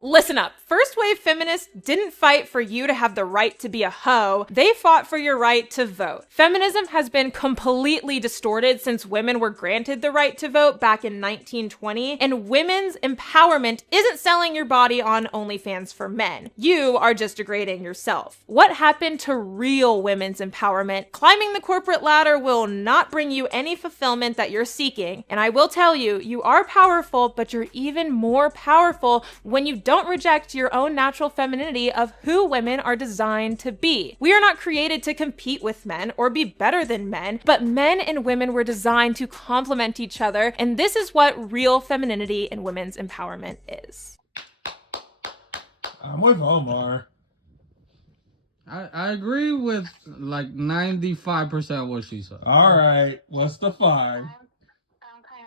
Listen up. First wave feminists didn't fight for you to have the right to be a hoe. They fought for your right to vote. Feminism has been completely distorted since women were granted the right to vote back in 1920, and women's empowerment isn't selling your body on OnlyFans for men. You are just degrading yourself. What happened to real women's empowerment? Climbing the corporate ladder will not bring you any fulfillment that you're seeking, and I will tell you, you are powerful, but you're even more powerful when you don't reject your own natural femininity of who women are designed to be. We are not created to compete with men or be better than men, but men and women were designed to complement each other, and this is what real femininity and women's empowerment is. I'm with Omar. I agree with like 95% what she said. All right, what's the 5? I'm kind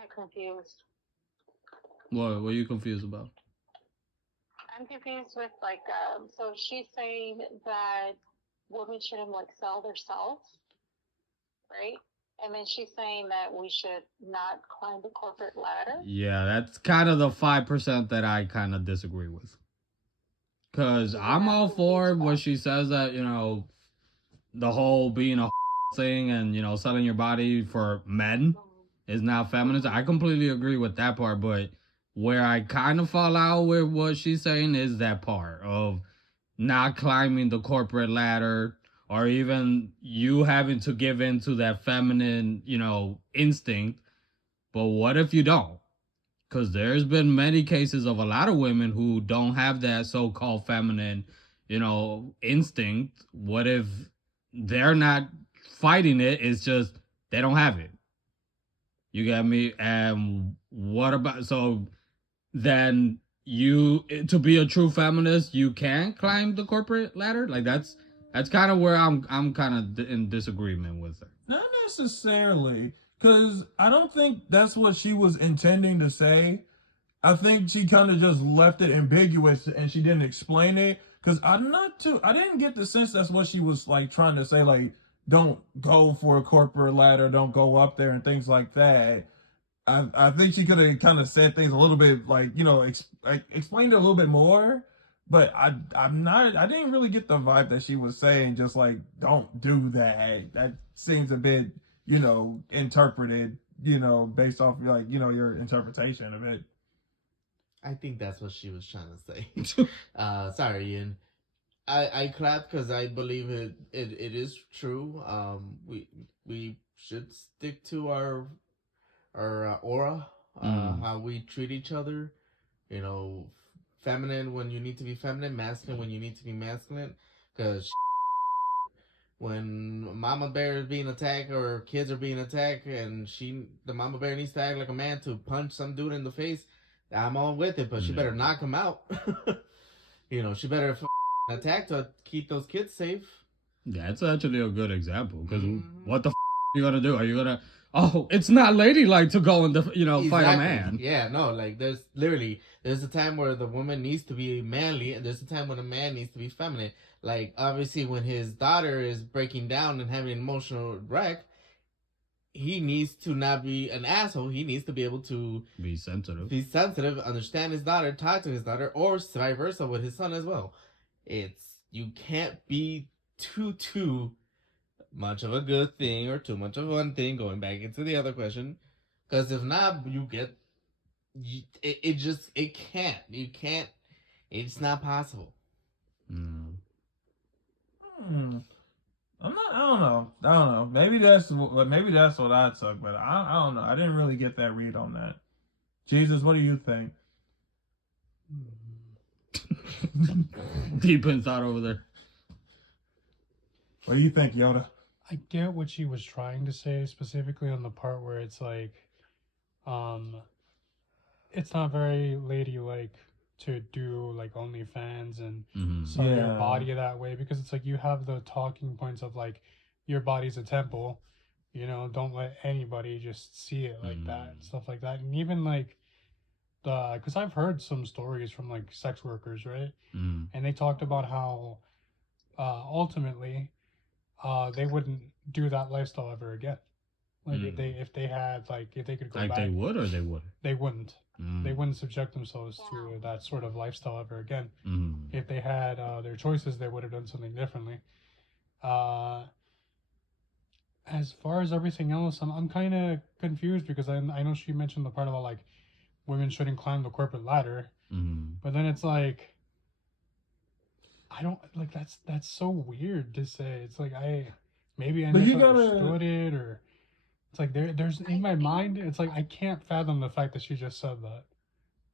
of confused. What are you confused about? I'm confused with so she's saying that women shouldn't sell themselves, right? And then she's saying that we should not climb the corporate ladder. Yeah, that's kind of the 5% that I kind of disagree with. Because I'm all for what she says that, the whole being a thing and, selling your body for men is not feminist. I completely agree with that part, but where I kind of fall out with what she's saying is that part of not climbing the corporate ladder or even you having to give in to that feminine, instinct. But what if you don't? Because there's been many cases of a lot of women who don't have that so-called feminine, instinct. What if they're not fighting it? It's just they don't have it. You get me? And what about so then you to be a true feminist, you can't climb the corporate ladder? Like that's kind of where I'm kind of in disagreement with her. Not necessarily, because I don't think that's what she was intending to say. I think she kind of just left it ambiguous and she didn't explain it. Because I didn't get the sense that's what she was like trying to say, like, don't go for a corporate ladder, don't go up there and things like that. I think she could have kind of said things a little bit like, explained it a little bit more. But I didn't really get the vibe that she was saying just like, don't do that. That seems a bit, interpreted, based off like, your interpretation of it. I think that's what she was trying to say. Sorry, Ian. I clap because I believe it is true. We should stick to our aura, how we treat each other. Feminine when you need to be feminine, masculine when you need to be masculine. Because when mama bear is being attacked or kids are being attacked, and the mama bear needs to act like a man to punch some dude in the face, I'm all with it. But she better knock him out. She better attack to keep those kids safe. Yeah, it's actually a good example because what the are you gonna do? Are you gonna? Oh, it's not ladylike to go and Exactly. fight a man. Yeah, no, there's a time where the woman needs to be manly, and there's a time when a man needs to be feminine. Like obviously, when his daughter is breaking down and having an emotional wreck, he needs to not be an asshole. He needs to be able to be sensitive, understand his daughter, talk to his daughter, or vice versa with his son as well. You can't be too much of a good thing or too much of one thing, going back into the other question, because if not, it can't, it's not possible. I don't know. Maybe that's what I took, but I don't know. I didn't really get that read on that. Jesus, what do you think? Deep in thought over there. What do you think, Yoda? I get what she was trying to say, specifically on the part where it's like, it's not very ladylike to do like OnlyFans and sell your body that way, because it's like you have the talking points of like your body's a temple, don't let anybody just see it like that and stuff like that. And even like because I've heard some stories from like sex workers, right? And they talked about how ultimately they wouldn't do that lifestyle ever again. Like if they had like if they could go Like back, they would or they wouldn't. they wouldn't. Mm. They wouldn't subject themselves to that sort of lifestyle ever again. Mm. If they had their choices, they would have done something differently. As far as everything else, I'm kind of confused because I know she mentioned the part about like women shouldn't climb the corporate ladder, but then it's like I don't like that's so weird to say. It's like maybe I But you misunderstood it, or it's like there's in my mind. It's like I can't fathom the fact that she just said that.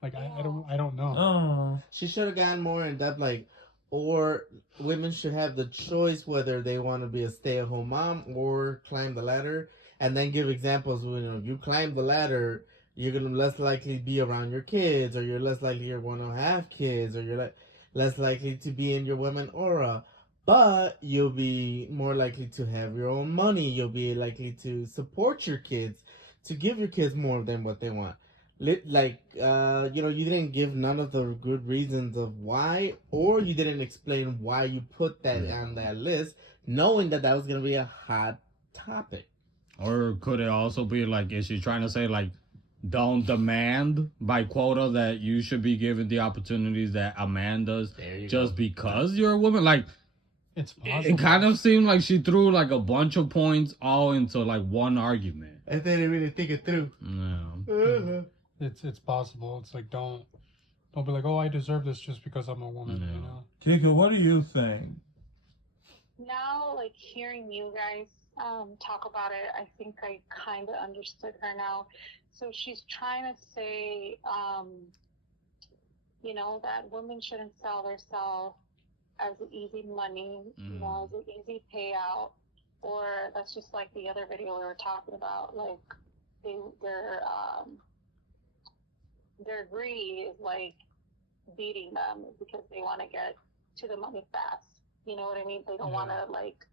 Like I don't know. Oh. She should have gotten more in depth, like, or women should have the choice whether they want to be a stay-at-home mom or climb the ladder, and then give examples. You climb the ladder, you're gonna less likely be around your kids, or you're less likely you're going to have kids, or you're less likely to be in your woman aura. But you'll be more likely to have your own money. You'll be likely to support your kids, to give your kids more than what they want. You didn't give none of the good reasons of why, or you didn't explain why you put that on that list, knowing that was going to be a hot topic. Or could it also be like, is she trying to say like, don't demand by quota that you should be given the opportunities that a man does just because you're a woman? Like, it's possible. It kind of seemed like she threw like a bunch of points all into like one argument. I didn't really think it through. No. It's possible. It's like don't be like, oh, I deserve this just because I'm a woman. You know. Kika, what do you think? Now, like hearing you guys talk about it, I think I kind of understood her now. So she's trying to say, that women shouldn't sell themselves as easy money, as an easy payout, or that's just like the other video we were talking about, like their greed is like beating them because they want to get to the money fast. You know what I mean? They don't want to like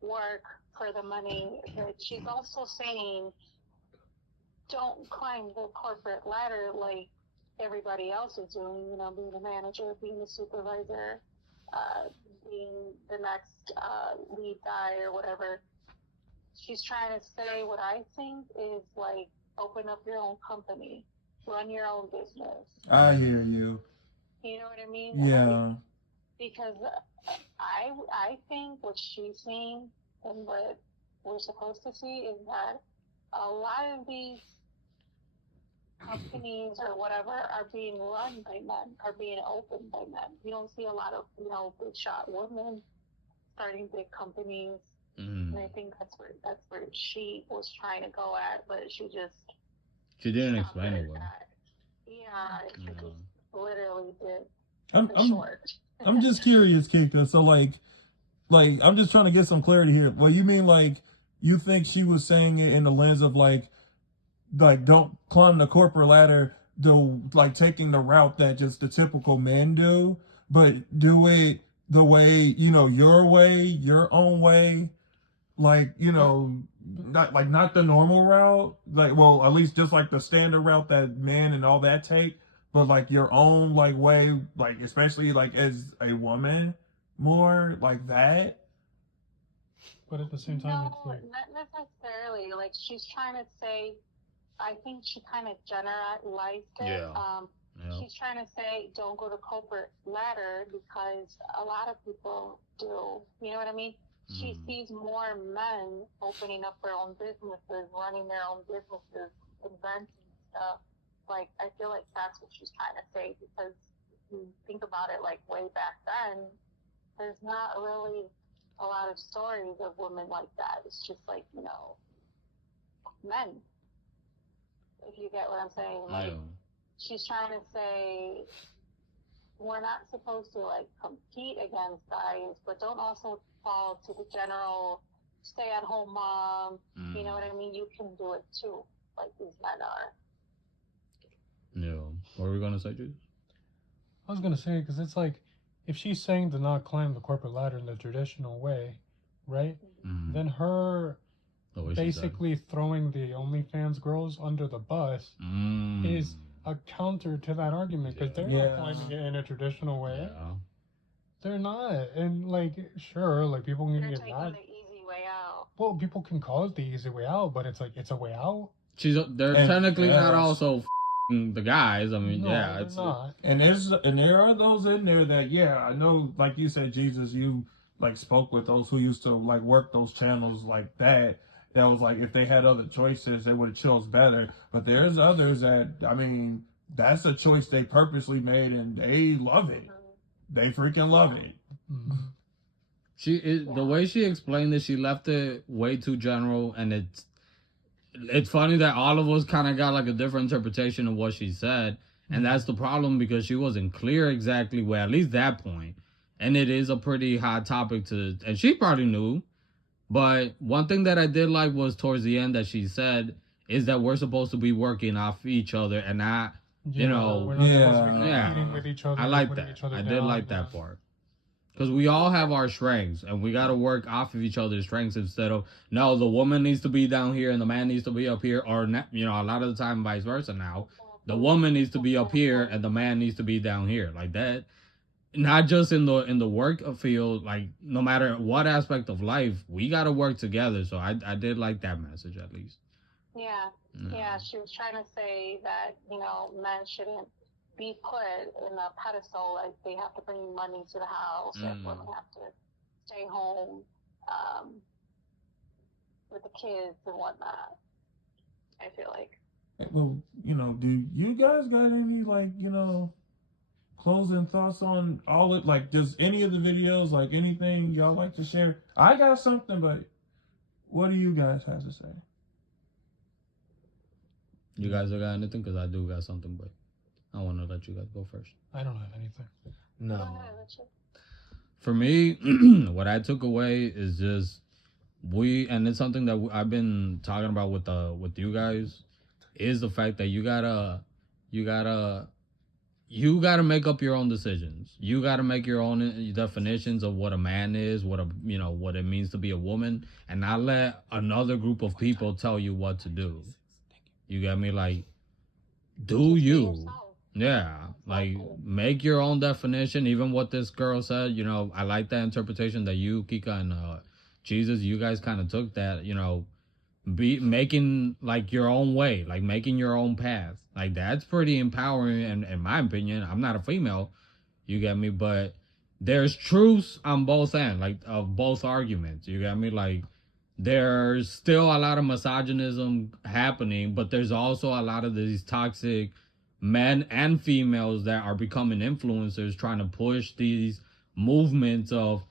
work for the money. But she's also saying, don't climb the corporate ladder like everybody else is doing. Being a manager, being a supervisor, being the next lead guy or whatever. She's trying to say what I think is like open up your own company, run your own business. I hear you. You know what I mean? Yeah. Because I think what she's seeing and what we're supposed to see is that a lot of these companies or whatever are being run by men, are being opened by men. You don't see a lot of, big shot women starting big companies. And I think that's where she was trying to go at, but she didn't explain it well. She just literally did. I'm just curious, Kika. So like I'm just trying to get some clarity here. Well, you mean like you think she was saying it in the lens of like don't climb the corporate ladder, like taking the route that just the typical men do, but do it the way, your way, your own way, like, not the normal route, like, well, at least just like the standard route that men and all that take, but like your own like way, like especially like as a woman, more like that. But at the same time, it's like not necessarily. Like she's trying to say, I think she kind of generalized it. Yeah. She's trying to say, don't go to corporate ladder because a lot of people do. You know what I mean? She sees more men opening up their own businesses, running their own businesses, inventing stuff. Like, I feel like that's what she's trying to say, because if you think about it, like way back then, there's not really a lot of stories of women like that. It's just like, men. If you get what I'm saying. Like, she's trying to say we're not supposed to like compete against guys, but don't also fall to the general stay-at-home mom. You know what I mean? You can do it too, like these men are. Yeah. What were we gonna say, Jesus? I was gonna say, because it's like, if she's saying to not climb the corporate ladder in the traditional way, right? Then her basically throwing the OnlyFans girls under the bus is a counter to that argument, because they're not climbing it in a traditional way. They're not. And like, sure, like people can get mad. The easy way out. well, people can call it the easy way out, but it's like it's a way out. They're And- technically not yes. also f***ing the guys. I mean, No, yeah, they're it's not. And there are those in there that, yeah, I know, like you said, Jesus, you like spoke with those who used to like work those channels like that. That was like, if they had other choices, they would have chose better. But there's others that, I mean, that's a choice they purposely made and they love it. They freaking love it. Mhm. the way she explained it, she left it way too general, and it's funny that all of us kind of got like a different interpretation of what she said, and that's the problem because she wasn't clear exactly where, at least that point, and it is a pretty hot topic and she probably knew, but one thing that I did like was towards the end that she said is that we're supposed to be working off each other and not, you know, we're not supposed to be yeah. competing with each other. I like putting that. each other I did down, like that part. Because we all have our strengths, and we got to work off of each other's strengths instead of, no, the woman needs to be down here and the man needs to be up here, or, you know, a lot of the time vice versa now. The woman needs to be up here and the man needs to be down here. Like that. Not just in the work field, like no matter what aspect of life, we got to work together. So I did like that message at least. Yeah. Yeah, she was trying to say that, you know, men shouldn't be put in a pedestal, like they have to bring money to the house, and women have to stay home with the kids and whatnot. I feel like. Well, you know, do you guys got any, like, you know, closing thoughts on all it, like, just any of the videos, like anything y'all like to share? I got something, but what do you guys have to say? You guys got anything? Because I do got something, but I want to let you guys go first. I don't have anything. No. Go ahead, Richard. For me, what I took away is just and it's something that I've been talking about with you guys, is the fact that you gotta make up your own decisions. You gotta make your own definitions of what a man is, what it means to be a woman, and not let another group of people tell you what to do. You get me? Like, do you? Yeah, like make your own definition. Even what this girl said, you know, I like that interpretation that you, Kika, and Jesus, you guys kind of took that, you know, be making like your own way, like making your own path. Like that's pretty empowering, and in my opinion, I'm not a female, you get me, but there's truths on both ends, like of both arguments, you get me? Like there's still a lot of misogynism happening, but there's also a lot of these toxic men and females that are becoming influencers trying to push these movements of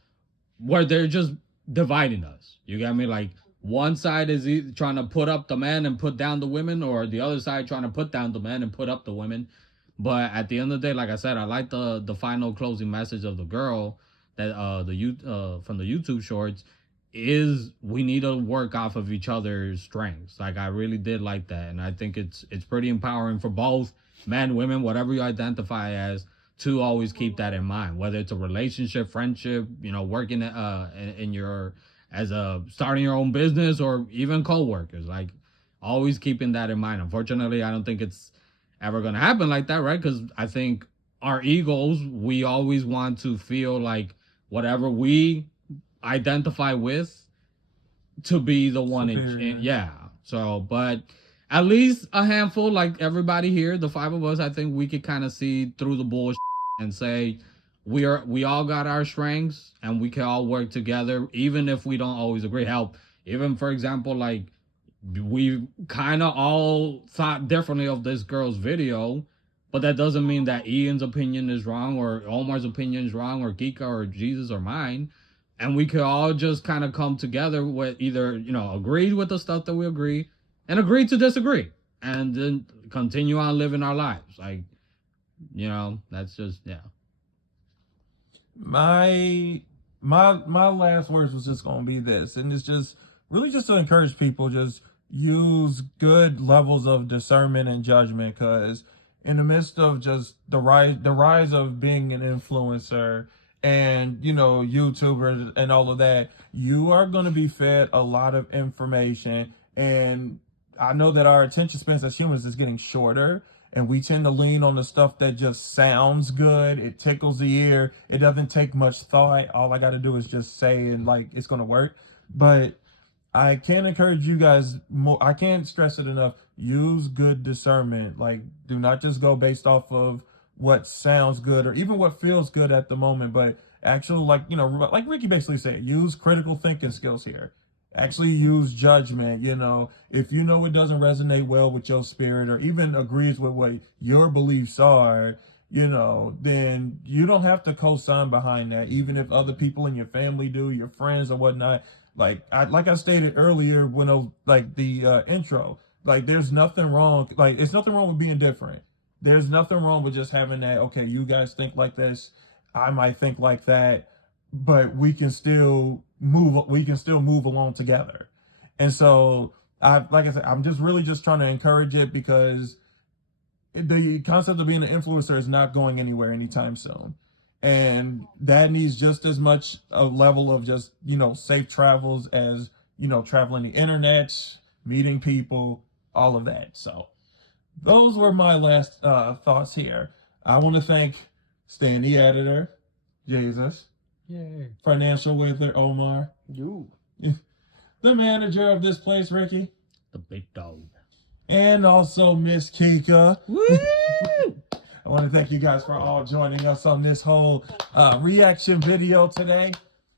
where they're just dividing us. You get me? Like one side is trying to put up the men and put down the women, or the other side trying to put down the men and put up the women. But at the end of the day, like I said, I like the final closing message of the girl that from the YouTube shorts is we need to work off of each other's strengths. Like I really did like that, and I think it's pretty empowering for both men, women, whatever you identify as, to always keep that in mind. Whether it's a relationship, friendship, you know, working in your starting your own business, or even co-workers, like always keeping that in mind. Unfortunately, I don't think it's ever gonna happen like that, right? Because I think our egos, we always want to feel like whatever we identify with to be the one yeah. So, but at least a handful, like everybody here, the five of us, I think we could kind of see through the bullshit and say we all got our strengths and we can all work together, even if we don't always agree. Help, even for example, like we kind of all thought differently of this girl's video, but that doesn't mean that Ian's opinion is wrong, or Omar's opinion is wrong, or Kika or Jesus or mine. And we could all just kind of come together with either, you know, agree with the stuff that we agree and agree to disagree, and then continue on living our lives. Like, you know, that's just, yeah. My last words was just going to be this, and it's just really just to encourage people, just use good levels of discernment and judgment, because in the midst of just the rise of being an influencer and, you know, YouTubers and all of that, you are going to be fed a lot of information. And I know that our attention spans as humans is getting shorter, and we tend to lean on the stuff that just sounds good. It tickles the ear. It doesn't take much thought. All I got to do is just say, and like, it's going to work. But I can't encourage you guys more. I can't stress it enough. Use good discernment. Like, do not just go based off of what sounds good or even what feels good at the moment, but actually, like, you know, like Ricky basically said, use critical thinking skills here. Actually use judgment. You know, if you know it doesn't resonate well with your spirit or even agrees with what your beliefs are, you know, then you don't have to co-sign behind that, even if other people in your family do, your friends or whatnot. Like I stated earlier when I was, like, the intro, like, there's nothing wrong. Like, it's nothing wrong with being different. There's nothing wrong with just having that, okay, you guys think like this, I might think like that, but we can still move along together. And so like I said, I'm just really just trying to encourage it because the concept of being an influencer is not going anywhere anytime soon. And that needs just as much a level of just, you know, safe travels as, you know, traveling the internet, meeting people, all of that. So those were my last thoughts here. I want to thank Stan, the editor, Jesus, Yay. financial wizard, Omar, You. the manager of this place, Ricky, The big dog. and also Miss Kika. Woo! I want to thank you guys for all joining us on this whole reaction video today.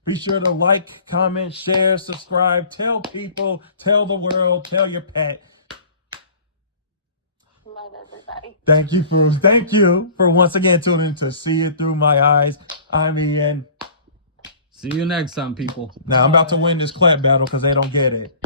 Be sure to like, comment, share, subscribe, tell people, tell the world, tell your pet. Love everybody. Thank you for once again tuning in to See It Through My Eyes. I'm Ian. See you next time, people. Now I'm about to win this clap battle because they don't get it.